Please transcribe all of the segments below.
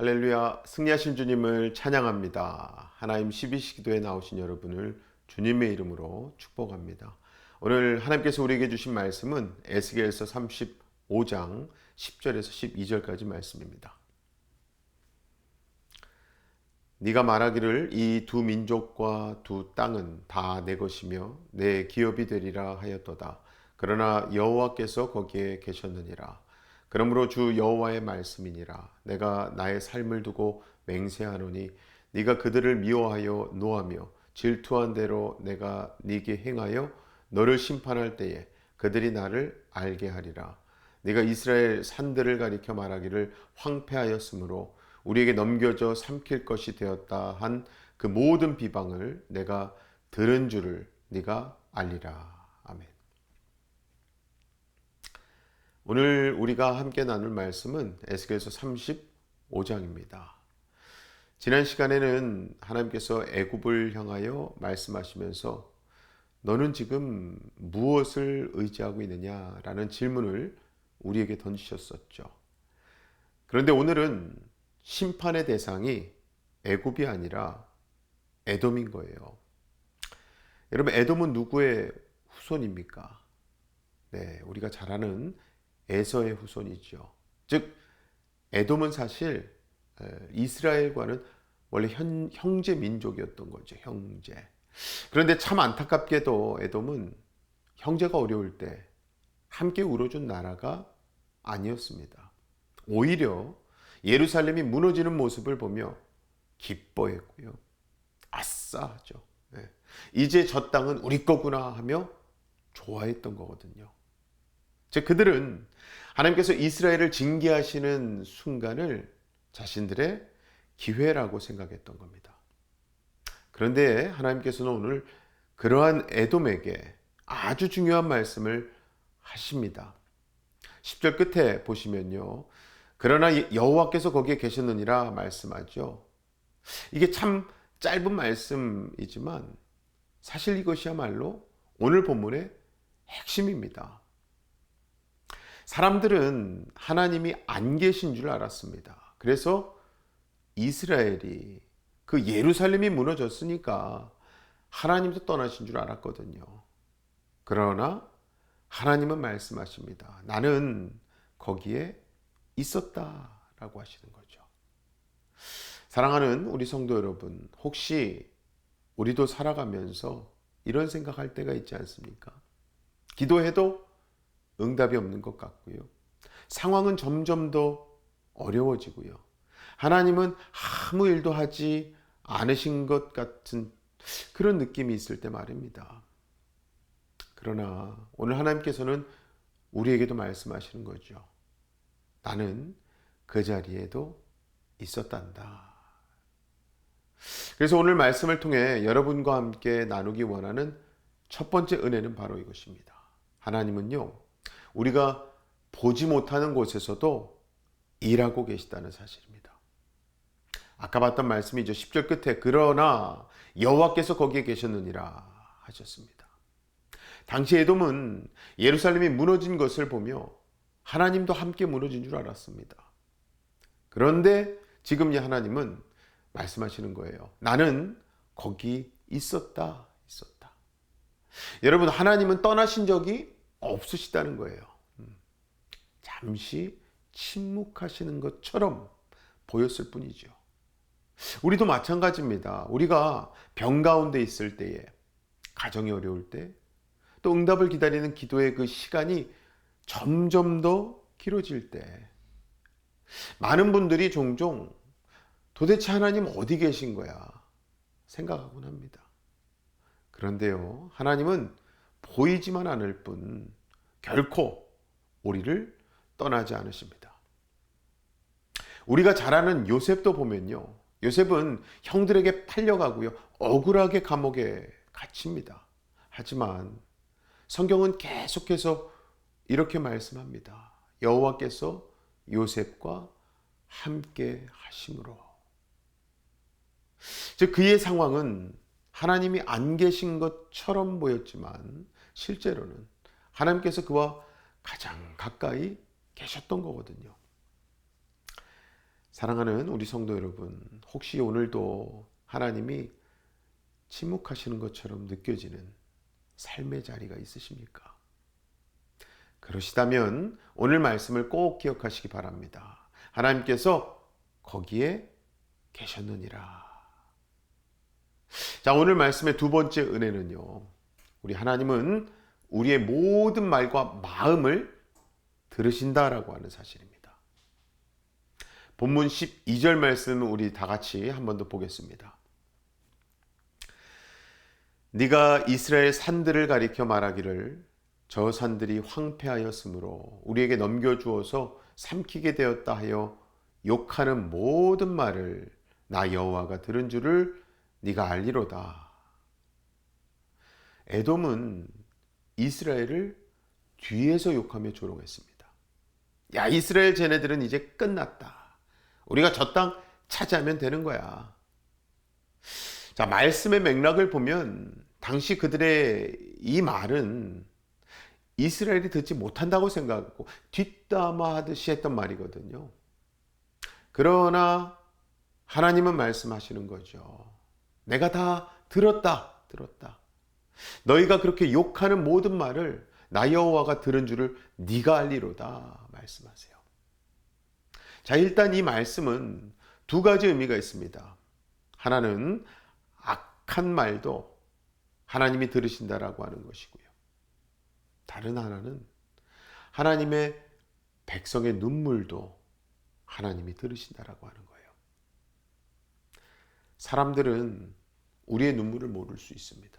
할렐루야, 승리하신 주님을 찬양합니다. 하나님 12시기도에 나오신 여러분을 주님의 이름으로 축복합니다. 오늘 하나님께서 우리에게 주신 말씀은 에스겔서 35장 10절에서 12절까지 말씀입니다. 네가 말하기를 이 두 민족과 두 땅은 다 내 것이며 내 기업이 되리라 하였도다. 그러나 여호와께서 거기에 계셨느니라. 그러므로 주 여호와의 말씀이니라. 내가 나의 삶을 두고 맹세하노니 네가 그들을 미워하여 노하며 질투한 대로 내가 네게 행하여 너를 심판할 때에 그들이 나를 알게 하리라. 네가 이스라엘 산들을 가리켜 말하기를 황폐하였으므로 우리에게 넘겨져 삼킬 것이 되었다 한 그 모든 비방을 내가 들은 줄을 네가 알리라. 아멘. 오늘 우리가 함께 나눌 말씀은 에스겔서 35장입니다. 지난 시간에는 하나님께서 애굽을 향하여 말씀하시면서 너는 지금 무엇을 의지하고 있느냐라는 질문을 우리에게 던지셨었죠. 그런데 오늘은 심판의 대상이 애굽이 아니라 에돔인 거예요. 여러분, 에돔은 누구의 후손입니까? 네, 우리가 잘 아는 에서의 후손이죠. 즉, 에돔은 사실 이스라엘과는 원래 형제 민족이었던 거죠. 형제. 그런데 참 안타깝게도 에돔은 형제가 어려울 때 함께 울어준 나라가 아니었습니다. 오히려 예루살렘이 무너지는 모습을 보며 기뻐했고요. 아싸 하죠. 네. 이제 저 땅은 우리 거구나 하며 좋아했던 거거든요. 즉 그들은 하나님께서 이스라엘을 징계하시는 순간을 자신들의 기회라고 생각했던 겁니다. 그런데 하나님께서는 오늘 그러한 에돔에게 아주 중요한 말씀을 하십니다. 10절 끝에 보시면요. 그러나 여호와께서 거기에 계셨느니라 말씀하죠. 이게 참 짧은 말씀이지만 사실 이것이야말로 오늘 본문의 핵심입니다. 사람들은 하나님이 안 계신 줄 알았습니다. 그래서 이스라엘이 그 예루살렘이 무너졌으니까 하나님도 떠나신 줄 알았거든요. 그러나 하나님은 말씀하십니다. 나는 거기에 있었다라고 하시는 거죠. 사랑하는 우리 성도 여러분, 혹시 우리도 살아가면서 이런 생각할 때가 있지 않습니까? 기도해도 응답이 없는 것 같고요. 상황은 점점 더 어려워지고요. 하나님은 아무 일도 하지 않으신 것 같은 그런 느낌이 있을 때 말입니다. 그러나 오늘 하나님께서는 우리에게도 말씀하시는 거죠. 나는 그 자리에도 있었단다. 그래서 오늘 말씀을 통해 여러분과 함께 나누기 원하는 첫 번째 은혜는 바로 이것입니다. 하나님은요, 우리가 보지 못하는 곳에서도 일하고 계시다는 사실입니다. 아까 봤던 말씀이죠. 10절 끝에 그러나 여호와께서 거기에 계셨느니라 하셨습니다. 당시 에돔은 예루살렘이 무너진 것을 보며 하나님도 함께 무너진 줄 알았습니다. 그런데 지금 이 하나님은 말씀하시는 거예요. 나는 거기 있었다. 여러분, 하나님은 떠나신 적이 없으시다는 거예요. 잠시 침묵하시는 것처럼 보였을 뿐이죠. 우리도 마찬가지입니다. 우리가 병 가운데 있을 때에, 가정이 어려울 때, 또 응답을 기다리는 기도의 그 시간이 점점 더 길어질 때, 많은 분들이 종종 도대체 하나님 어디 계신 거야 생각하곤 합니다. 그런데요, 하나님은 보이지만 않을 뿐 결코 우리를 떠나지 않으십니다. 우리가 잘 아는 요셉도 보면요, 요셉은 형들에게 팔려가고요, 억울하게 감옥에 갇힙니다. 하지만 성경은 계속해서 이렇게 말씀합니다. 여호와께서 요셉과 함께 하심으로. 즉 그의 상황은 하나님이 안 계신 것처럼 보였지만 실제로는 하나님께서 그와 가장 가까이 계셨던 거거든요. 사랑하는 우리 성도 여러분, 혹시 오늘도 하나님이 침묵하시는 것처럼 느껴지는 삶의 자리가 있으십니까? 그러시다면 오늘 말씀을 꼭 기억하시기 바랍니다. 하나님께서 거기에 계셨느니라. 자, 오늘 말씀의 두 번째 은혜는요, 우리 하나님은 우리의 모든 말과 마음을 들으신다라고 하는 사실입니다. 본문 12절 말씀을 우리 다 같이 한 번 더 보겠습니다. 네가 이스라엘 산들을 가리켜 말하기를 저 산들이 황폐하였으므로 우리에게 넘겨주어서 삼키게 되었다 하여 욕하는 모든 말을 나 여호와가 들은 줄을 네가 알리로다. 에돔은 이스라엘을 뒤에서 욕하며 조롱했습니다. 야, 이스라엘 쟤네들은 이제 끝났다. 우리가 저 땅 차지하면 되는 거야. 자, 말씀의 맥락을 보면 당시 그들의 이 말은 이스라엘이 듣지 못한다고 생각하고 뒷담화하듯이 했던 말이거든요. 그러나 하나님은 말씀하시는 거죠. 내가 다 들었다. 너희가 그렇게 욕하는 모든 말을 나 여호와가 들은 줄을 네가 알리로다 말씀하세요. 자, 일단 이 말씀은 두 가지 의미가 있습니다. 하나는 악한 말도 하나님이 들으신다라고 하는 것이고요. 다른 하나는 하나님의 백성의 눈물도 하나님이 들으신다라고 하는 거예요. 사람들은 우리의 눈물을 모를 수 있습니다.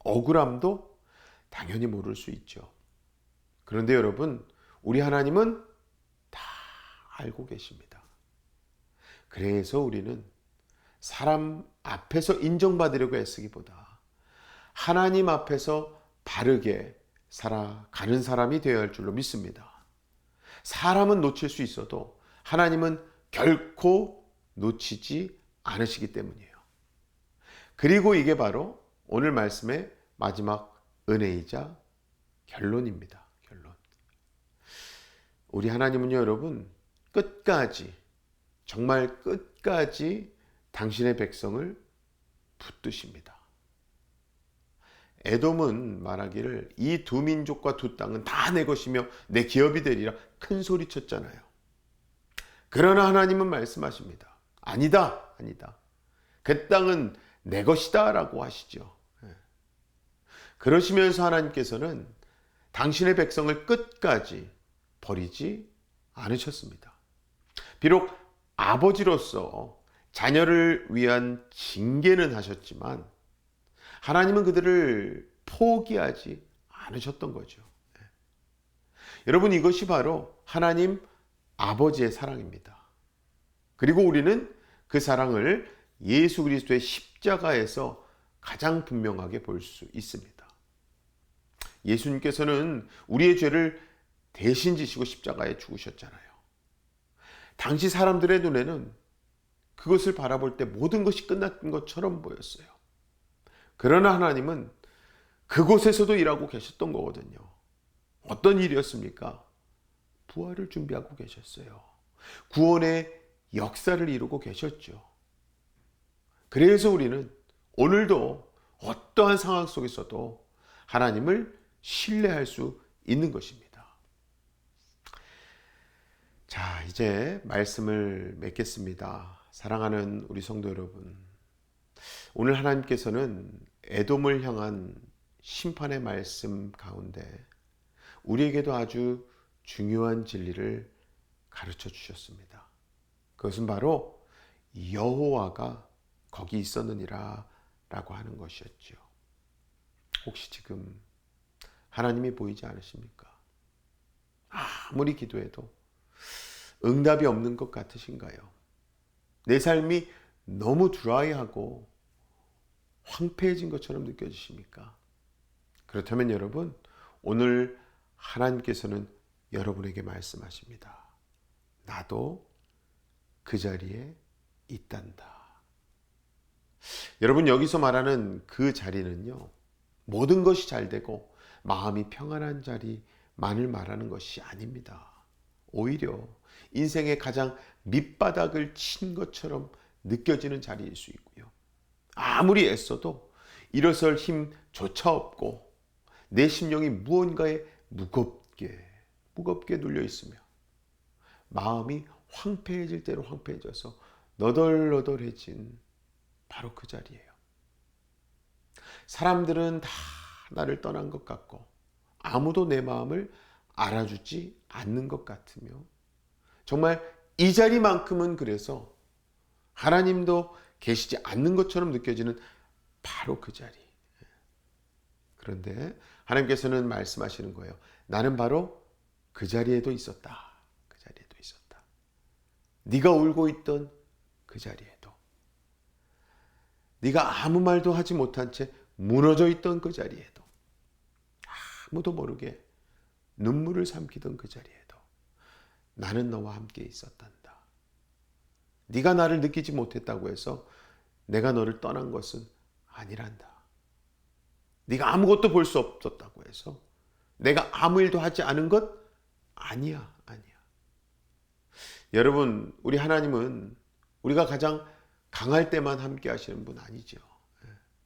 억울함도 당연히 모를 수 있죠. 그런데 여러분, 우리 하나님은 다 알고 계십니다. 그래서 우리는 사람 앞에서 인정받으려고 애쓰기보다 하나님 앞에서 바르게 살아가는 사람이 되어야 할 줄로 믿습니다. 사람은 놓칠 수 있어도 하나님은 결코 놓치지 않으시기 때문이에요. 그리고 이게 바로 오늘 말씀의 마지막 은혜이자 결론입니다. 결론. 우리 하나님은요, 여러분, 끝까지, 정말 끝까지 당신의 백성을 붙드십니다. 에돔은 말하기를 이 두 민족과 두 땅은 다 내 것이며 내 기업이 되리라 큰 소리 쳤잖아요. 그러나 하나님은 말씀하십니다. 아니다. 그 땅은 내 것이다 라고 하시죠. 그러시면서 하나님께서는 당신의 백성을 끝까지 버리지 않으셨습니다. 비록 아버지로서 자녀를 위한 징계는 하셨지만 하나님은 그들을 포기하지 않으셨던 거죠. 여러분, 이것이 바로 하나님 아버지의 사랑입니다. 그리고 우리는 그 사랑을 예수 그리스도의 십자가에서 가장 분명하게 볼 수 있습니다. 예수님께서는 우리의 죄를 대신 지시고 십자가에 죽으셨잖아요. 당시 사람들의 눈에는 그것을 바라볼 때 모든 것이 끝난 것처럼 보였어요. 그러나 하나님은 그곳에서도 일하고 계셨던 거거든요. 어떤 일이었습니까? 부활을 준비하고 계셨어요. 구원의 역사를 이루고 계셨죠. 그래서 우리는 오늘도 어떠한 상황 속에서도 하나님을 신뢰할 수 있는 것입니다. 자, 이제 말씀을 맺겠습니다. 사랑하는 우리 성도 여러분, 오늘 하나님께서는 에돔을 향한 심판의 말씀 가운데 우리에게도 아주 중요한 진리를 가르쳐 주셨습니다. 그것은 바로 여호와가 거기 있었느니라 라고 하는 것이었죠. 혹시 지금 하나님이 보이지 않으십니까? 아무리 기도해도 응답이 없는 것 같으신가요? 내 삶이 너무 드라이하고 황폐해진 것처럼 느껴지십니까? 그렇다면 여러분, 오늘 하나님께서는 여러분에게 말씀하십니다. 나도 그 자리에 있단다. 여러분, 여기서 말하는 그 자리는요, 모든 것이 잘 되고 마음이 평안한 자리만을 말하는 것이 아닙니다. 오히려 인생의 가장 밑바닥을 친 것처럼 느껴지는 자리일 수 있고요. 아무리 애써도 일어설 힘조차 없고 내 심령이 무언가에 무겁게 눌려 있으며 마음이 황폐해질 대로 황폐해져서 너덜너덜해진 바로 그 자리예요. 사람들은 다 나를 떠난 것 같고 아무도 내 마음을 알아주지 않는 것 같으며 정말 이 자리만큼은 그래서 하나님도 계시지 않는 것처럼 느껴지는 바로 그 자리. 그런데 하나님께서는 말씀하시는 거예요. 나는 바로 그 자리에도 있었다. 그 자리에도 있었다. 네가 울고 있던 그 자리에도, 네가 아무 말도 하지 못한 채 무너져 있던 그 자리에도, 아무도 모르게 눈물을 삼키던 그 자리에도 나는 너와 함께 있었단다. 네가 나를 느끼지 못했다고 해서 내가 너를 떠난 것은 아니란다. 네가 아무것도 볼 수 없었다고 해서 내가 아무 일도 하지 않은 것 아니야. 여러분, 우리 하나님은 우리가 가장 강할 때만 함께 하시는 분 아니죠.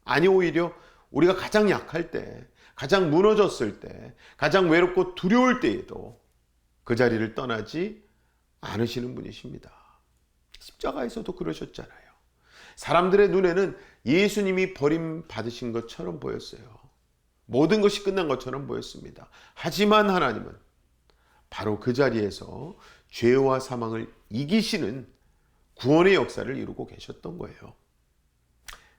아니, 오히려 우리가 가장 약할 때, 가장 무너졌을 때, 가장 외롭고 두려울 때에도 그 자리를 떠나지 않으시는 분이십니다. 십자가에서도 그러셨잖아요. 사람들의 눈에는 예수님이 버림받으신 것처럼 보였어요. 모든 것이 끝난 것처럼 보였습니다. 하지만 하나님은 바로 그 자리에서 죄와 사망을 이기시는 구원의 역사를 이루고 계셨던 거예요.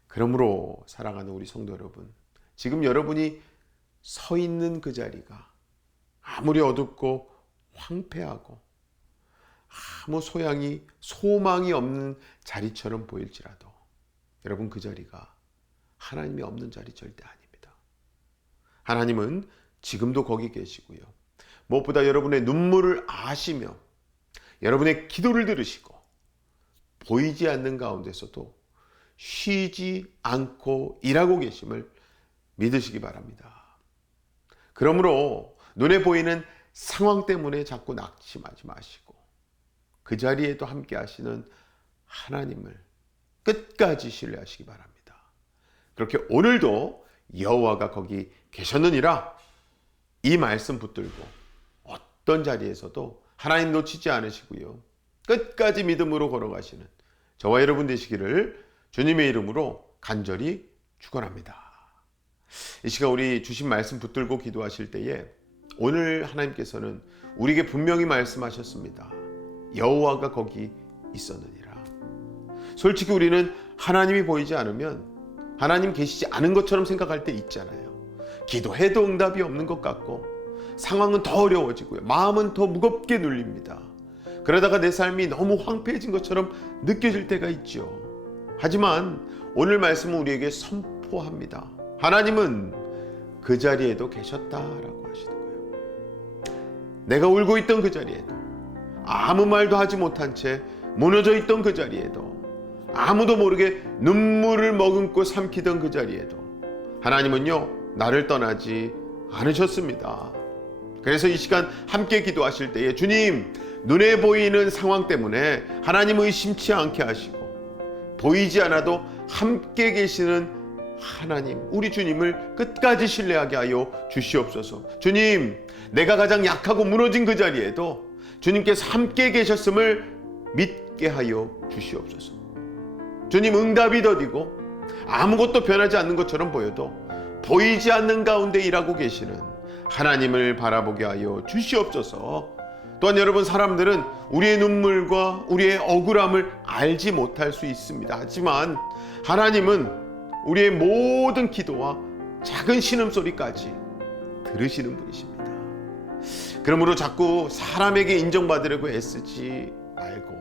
그러므로 사랑하는 우리 성도 여러분, 지금 여러분이 서 있는 그 자리가 아무리 어둡고 황폐하고 아무 소망이 없는 자리처럼 보일지라도 여러분, 그 자리가 하나님이 없는 자리 절대 아닙니다. 하나님은 지금도 거기 계시고요. 무엇보다 여러분의 눈물을 아시며 여러분의 기도를 들으시고 보이지 않는 가운데서도 쉬지 않고 일하고 계심을 믿으시기 바랍니다. 그러므로 눈에 보이는 상황 때문에 자꾸 낙심하지 마시고 그 자리에도 함께 하시는 하나님을 끝까지 신뢰하시기 바랍니다. 그렇게 오늘도 여호와가 거기 계셨느니라 이 말씀 붙들고 어떤 자리에서도 하나님 놓치지 않으시고요. 끝까지 믿음으로 걸어가시는 저와 여러분 되시기를 주님의 이름으로 간절히 축원합니다. 이 시간 우리 주신 말씀 붙들고 기도하실 때에 오늘 하나님께서는 우리에게 분명히 말씀하셨습니다. 여호와가 거기 있었느니라. 솔직히 우리는 하나님이 보이지 않으면 하나님 계시지 않은 것처럼 생각할 때 있잖아요. 기도해도 응답이 없는 것 같고 상황은 더 어려워지고요. 마음은 더 무겁게 눌립니다. 그러다가 내 삶이 너무 황폐해진 것처럼 느껴질 때가 있죠. 하지만 오늘 말씀은 우리에게 선포합니다. 하나님은 그 자리에도 계셨다라고 하시는 거예요. 내가 울고 있던 그 자리에도, 아무 말도 하지 못한 채 무너져 있던 그 자리에도, 아무도 모르게 눈물을 머금고 삼키던 그 자리에도 하나님은요, 나를 떠나지 않으셨습니다. 그래서 이 시간 함께 기도하실 때에 주님, 눈에 보이는 상황 때문에 하나님 의심치 않게 하시고 보이지 않아도 함께 계시는 하나님, 우리 주님을 끝까지 신뢰하게 하여 주시옵소서. 주님, 내가 가장 약하고 무너진 그 자리에도 주님께서 함께 계셨음을 믿게 하여 주시옵소서. 주님, 응답이 더디고 아무것도 변하지 않는 것처럼 보여도 보이지 않는 가운데 일하고 계시는 하나님을 바라보게 하여 주시옵소서. 또한 여러분, 사람들은 우리의 눈물과 우리의 억울함을 알지 못할 수 있습니다. 하지만 하나님은 우리의 모든 기도와 작은 신음소리까지 들으시는 분이십니다. 그러므로 자꾸 사람에게 인정받으려고 애쓰지 말고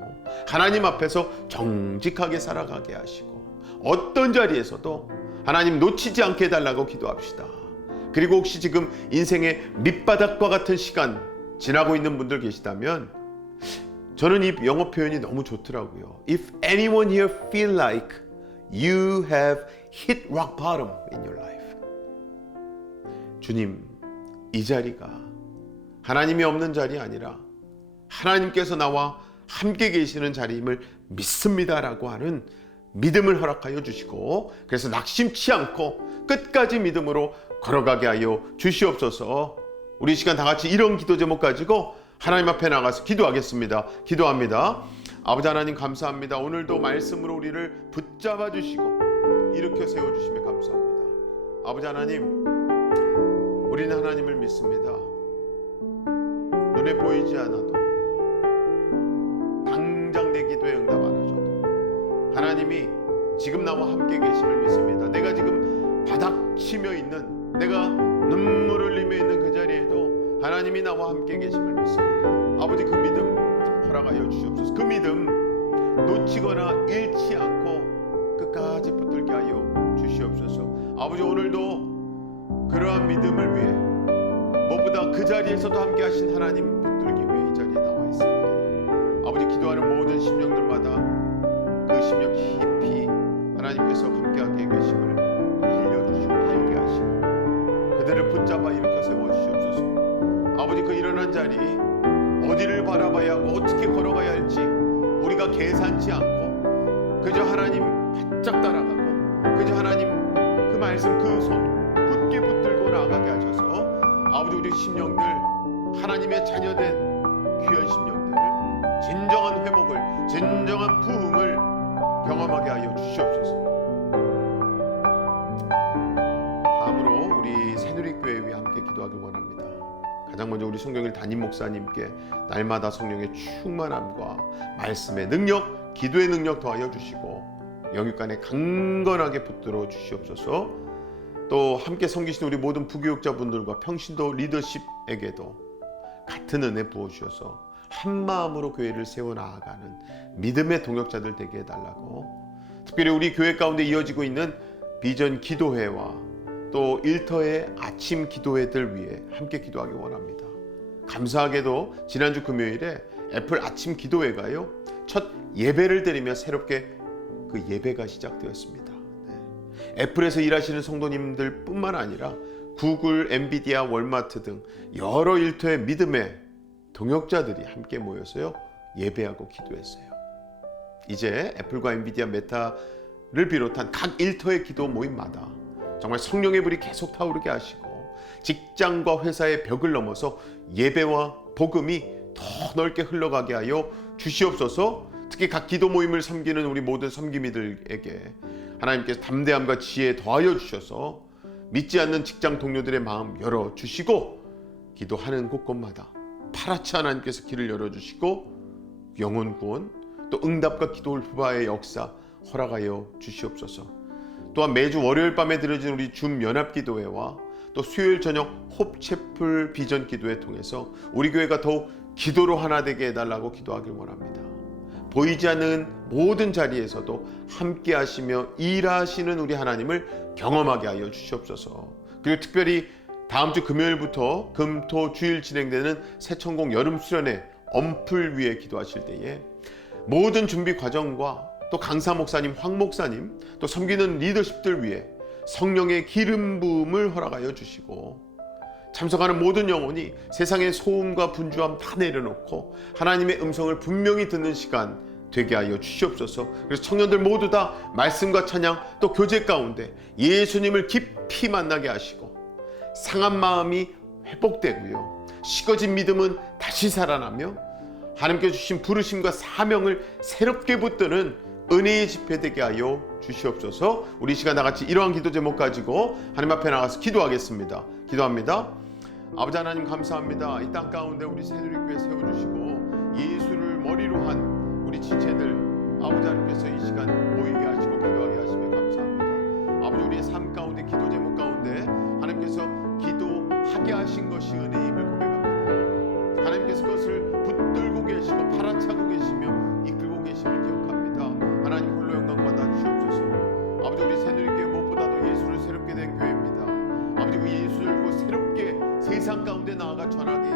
하나님 앞에서 정직하게 살아가게 하시고 어떤 자리에서도 하나님 놓치지 않게 해달라고 기도합시다. 그리고 혹시 지금 인생의 밑바닥과 같은 시간 지나고 있는 분들 계시다면 저는 이 영어 표현이 너무 좋더라고요. If anyone here feel like you have hit rock bottom in your life. 주님, 이 자리가 하나님이 없는 자리 아니라 하나님께서 나와 함께 계시는 자리임을 믿습니다라고 하는 믿음을 허락하여 주시고, 그래서 낙심치 않고 끝까지 믿음으로 걸어가게 하여 주시옵소서. 우리 시간 다 같이 이런 기도 제목 가지고 하나님 앞에 나가서 기도하겠습니다. 기도합니다. 아버지 하나님 감사합니다. 오늘도 말씀으로 우리를 붙잡아 주시고 일으켜 세워주시며 감사합니다. 아버지 하나님, 우리는 하나님을 믿습니다. 눈에 보이지 않아도 당장 내 기도에 응답 안 하셔도 하나님이 지금 나와 함께 계심을 믿습니다. 내가 지금 바닥치며 있는, 내가 눈물 흘리며 있는 그 자리에도 하나님이 나와 함께 계심을 믿습니다. 아버지, 그 믿음 허락하여 주시옵소서. 그 믿음 놓치거나 잃지 않고 끝까지 붙들게 하여 주시옵소서. 아버지, 오늘도 그러한 믿음을 위해 무엇보다 그 자리에서도 함께 하신 하나님 붙들기 위해 이 자리에 나와 있습니다. 아버지, 기도하는 모든 심령들마다 그 심령 깊이 하나님께서 함께하게 계심을 알려주시고 알게 하시고 그들을 붙잡아 일으켜 세워주시옵소서. 아버지, 그 일어난 자리 어디를 바라봐야 하고 어떻게 걸어가야 할지 우리가 계산치 않고 그저 하나님 바짝 따라가고 그저 하나님 그 말씀 그 손 굳게 붙들고 나아가게 하셔서 아버지, 우리 심령들, 하나님의 자녀된 귀한 심령들 진정한 회복을, 진정한 부흥을 경험하게 하여 주시옵소서. 다음으로 우리 새누리교회 위해 함께 기도하길 원합니다. 가장 먼저 우리 성경일 담임 목사님께 날마다 성령의 충만함과 말씀의 능력, 기도의 능력 더하여 주시고 영육간에 강건하게 붙들어 주시옵소서. 또 함께 섬기신 우리 모든 부교육자분들과 평신도 리더십에게도 같은 은혜 부어주셔서 한마음으로 교회를 세워나가는 믿음의 동역자들 되게 해달라고, 특별히 우리 교회 가운데 이어지고 있는 비전 기도회와 또 일터의 아침 기도회들 위해 함께 기도하기 원합니다. 감사하게도 지난주 금요일에 애플 아침 기도회가요, 첫 예배를 드리며 새롭게 그 예배가 시작되었습니다. 애플에서 일하시는 성도님들 뿐만 아니라 구글, 엔비디아, 월마트 등 여러 일터의 믿음의 동역자들이 함께 모여서요 예배하고 기도했어요. 이제 애플과 엔비디아, 메타를 비롯한 각 일터의 기도 모임마다 정말 성령의 불이 계속 타오르게 하시고 직장과 회사의 벽을 넘어서 예배와 복음이 더 넓게 흘러가게 하여 주시옵소서. 특히 각 기도 모임을 섬기는 우리 모든 섬김이들에게 하나님께서 담대함과 지혜 더하여 주셔서 믿지 않는 직장 동료들의 마음 열어주시고 기도하는 곳곳마다 파랗게 하나님께서 길을 열어주시고 영혼 구원, 또 응답과 기도 후바의 역사 허락하여 주시옵소서. 또한 매주 월요일 밤에 드려지는 우리 줌 연합기도회와 또 수요일 저녁 홉채플 비전 기도회 통해서 우리 교회가 더욱 기도로 하나 되게 해달라고 기도하길 원합니다. 보이지 않는 모든 자리에서도 함께 하시며 일하시는 우리 하나님을 경험하게 하여 주시옵소서. 그리고 특별히 다음 주 금요일부터 금, 토, 주일 진행되는 새천공 여름 수련회 엄풀 위에 기도하실 때에 모든 준비 과정과 또 강사 목사님, 황 목사님, 또 섬기는 리더십들 위해 성령의 기름 부음을 허락하여 주시고 참석하는 모든 영혼이 세상의 소음과 분주함 다 내려놓고 하나님의 음성을 분명히 듣는 시간 되게 하여 주시옵소서. 그래서 청년들 모두 다 말씀과 찬양 또 교제 가운데 예수님을 깊이 만나게 하시고 상한 마음이 회복되고요, 식어진 믿음은 다시 살아나며 하나님께 주신 부르심과 사명을 새롭게 붙드는 은혜의 집회 되게 하여 주시옵소서. 우리 시간 나같이 이러한 기도 제목 가지고 하나님 앞에 나가서 기도하겠습니다. 기도합니다. 아버지 하나님 감사합니다. 이 땅 가운데 우리 새누리교회 세워주시고 예수를 머리로 한 우리 지체들 아버지 하나님께서 이 시간 모이게 하시고 기도하게 하시며 감사합니다. 아버지, 우리의 삶 가운데 기도 제목 가운데 하나님께서 기도하게 하신 것이 은혜임을 고백합니다. 하나님께서 그것을 붙들고 계시고 팔아차고 계시며 이끌고 계심을 기억합니다. 하나님 홀로 영광 받아 주시옵소서. 아버지, 우리 새누리교회 무엇보다도 예수를 새롭게 된 교회입니다. 아버지, 그 예수를 그 새롭게 세상 가운데 나아가 전하기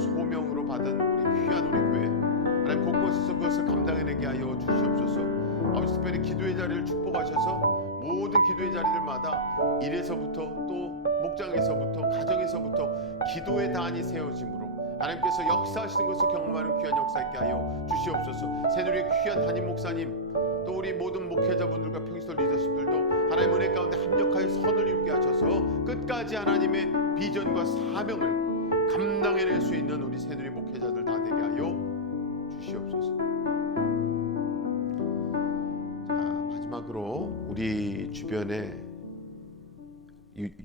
소명으로 받은 우리 귀한 우리 교회, 하나님 곳곳에서 그것을 감당해내게 하여 주시옵소서. 아버지, 특별히 기도의 자리를 축복하셔서 모든 기도의 자리들마다 일에서부터 또 목장에서부터 가정에서부터 기도의 단이 세워짐으로 하나님께서 역사하시는 것을 경험하는 귀한 역사 있게 하여 주시옵소서. 새누리의 귀한 담임 목사님, 또 우리 모든 목회자분들과 평시도 리더십들도 하나님의 은혜 가운데 합력하여 선을 이루게 하셔서 끝까지 하나님의 비전과 사명을 감당해낼 수 있는 우리 새누리 목회자들 다 되게 하여 주시옵소서. 자, 마지막으로 우리 주변에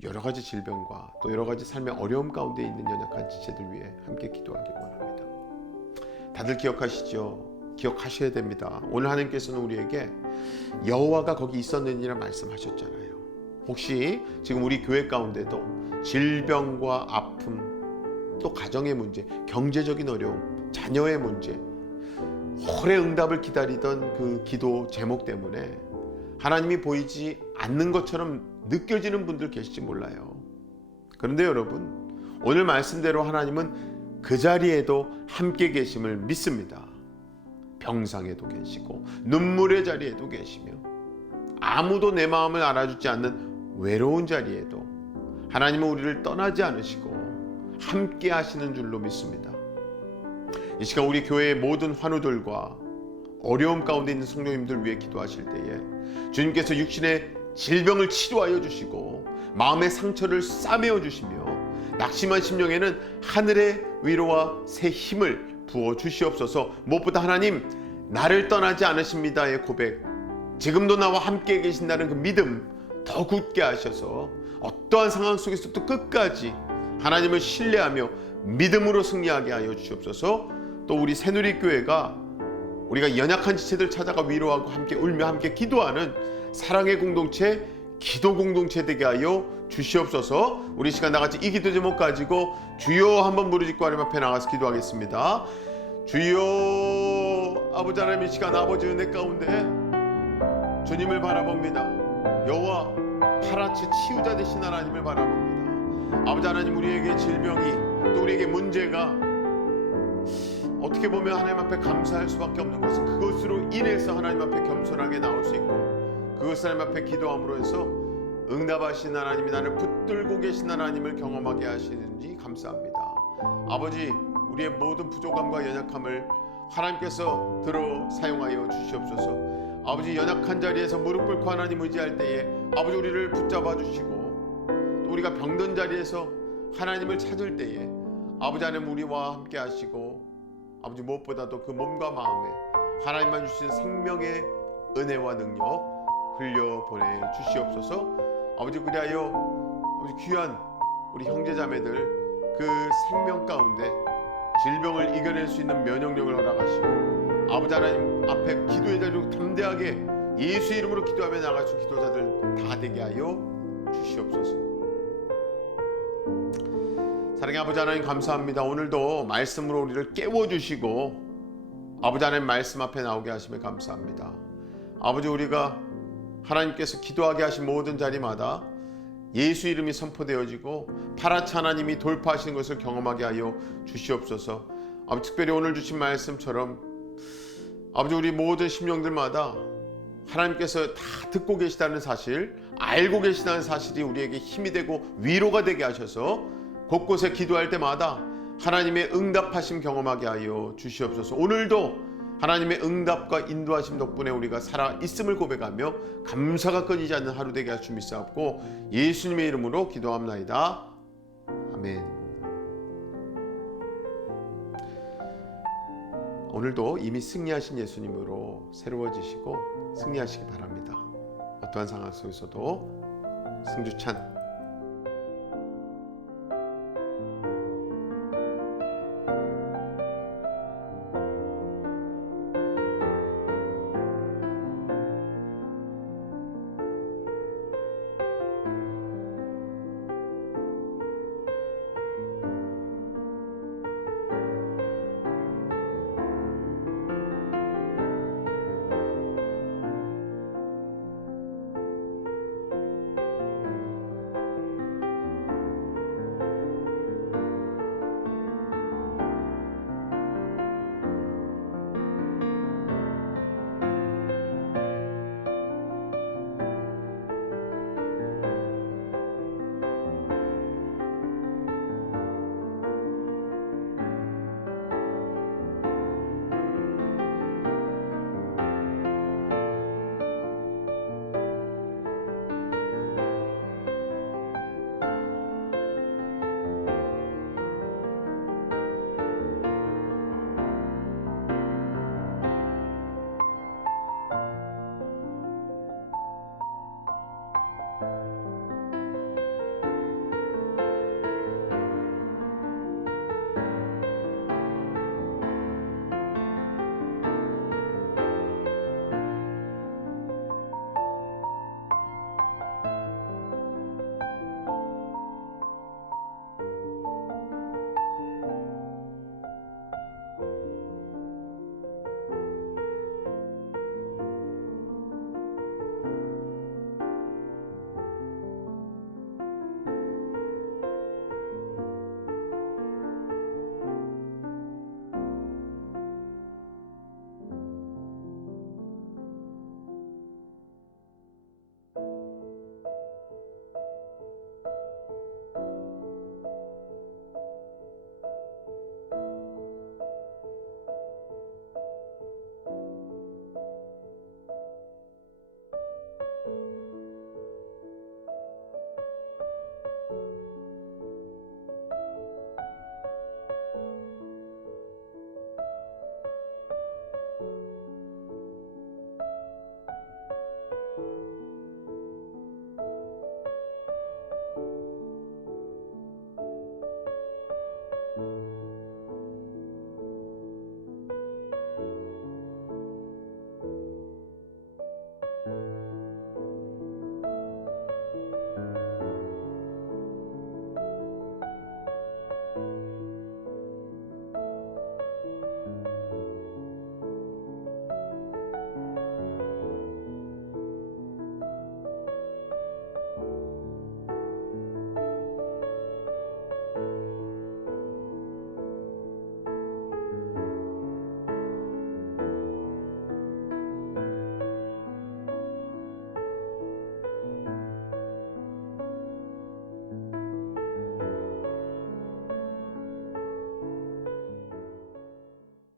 여러 가지 질병과 또 여러 가지 삶의 어려움 가운데 있는 연약한 지체들 위해 함께 기도하기 원합니다. 다들 기억하시죠? 기억하셔야 됩니다. 오늘 하나님께서는 우리에게 여호와가 거기 있었느니라 말씀하셨잖아요. 혹시 지금 우리 교회 가운데도 질병과 아픔, 또 가정의 문제, 경제적인 어려움, 자녀의 문제, 오래 응답을 기다리던 그 기도 제목 때문에 하나님이 보이지 않는 것처럼 느껴지는 분들 계실지 몰라요. 그런데 여러분, 오늘 말씀대로 하나님은 그 자리에도 함께 계심을 믿습니다. 병상에도 계시고 눈물의 자리에도 계시며 아무도 내 마음을 알아주지 않는 외로운 자리에도 하나님은 우리를 떠나지 않으시고 함께 하시는 줄로 믿습니다. 이 시간 우리 교회의 모든 환우들과 어려움 가운데 있는 성도님들 위해 기도하실 때에 주님께서 육신의 질병을 치료하여 주시고 마음의 상처를 싸매어 주시며 낙심한 심령에는 하늘의 위로와 새 힘을 부어 주시옵소서. 무엇보다 하나님, 나를 떠나지 않으십니다의 고백, 지금도 나와 함께 계신다는 그 믿음 더 굳게 하셔서 어떠한 상황 속에서도 끝까지 하나님을 신뢰하며 믿음으로 승리하게 하여 주시옵소서. 또 우리 새누리교회가 우리가 연약한 지체들 찾아가 위로하고 함께 울며 함께 기도하는 사랑의 공동체, 기도 공동체 되게 하여 주시옵소서. 우리 시간 나같이 이 기도 제목 가지고 주여 한번 부르짖고 하나님 앞에 나가서 기도하겠습니다. 주여, 아버지 하나님, 이 시간 아버지 은혜 가운데 주님을 바라봅니다. 여호와 파라치 치유자 되신 하나님을 바라봅니다. 아버지 하나님, 우리에게 질병이 또 우리에게 문제가 어떻게 보면 하나님 앞에 감사할 수밖에 없는 것은 그것으로 인해서 하나님 앞에 겸손하게 나올 수 있고 그것을 하나님 앞에 기도함으로 해서 응답하신 하나님이 나를 붙들고 계신 하나님을 경험하게 하시는지 감사합니다. 아버지, 우리의 모든 부족함과 연약함을 하나님께서 들어 사용하여 주시옵소서. 아버지, 연약한 자리에서 무릎 꿇고 하나님 의지할 때에 아버지 우리를 붙잡아 주시고 또 우리가 병든 자리에서 하나님을 찾을 때에 아버지 하나님 우리와 함께 하시고 아버지 무엇보다도 그 몸과 마음에 하나님만 주시는 생명의 은혜와 능력 흘려보내 주시옵소서. 아버지, 그리하여 아버지 귀한 우리 형제자매들 그 생명 가운데 질병을 이겨낼 수 있는 면역력을 허락하시고 아버지 하나님 앞에 기도의 자리로 담대하게 예수 이름으로 기도하며 나갈 수 있는 기도자들 다 되게 하여 주시옵소서. 사랑의 아버지 하나님, 감사합니다. 오늘도 말씀으로 우리를 깨워주시고 아버지 하나님 말씀 앞에 나오게 하시며 감사합니다. 아버지, 우리가 하나님께서 기도하게 하신 모든 자리마다 예수 이름이 선포되어지고 파라치 하나님이 돌파하시는 것을 경험하게 하여 주시옵소서. 아버지, 특별히 오늘 주신 말씀처럼 아버지 우리 모든 심령들마다 하나님께서 다 듣고 계시다는 사실, 알고 계시다는 사실이 우리에게 힘이 되고 위로가 되게 하셔서 곳곳에 기도할 때마다 하나님의 응답하심 경험하게 하여 주시옵소서. 오늘도 하나님의 응답과 인도하심 덕분에 우리가 살아있음을 고백하며 감사가 끊이지 않는 하루 되게 하시며 믿사옵고 예수님의 이름으로 기도합나이다. 아멘. 오늘도 이미 승리하신 예수님으로 새로워지시고 승리하시기 바랍니다. 어떠한 상황 속에서도 승주찬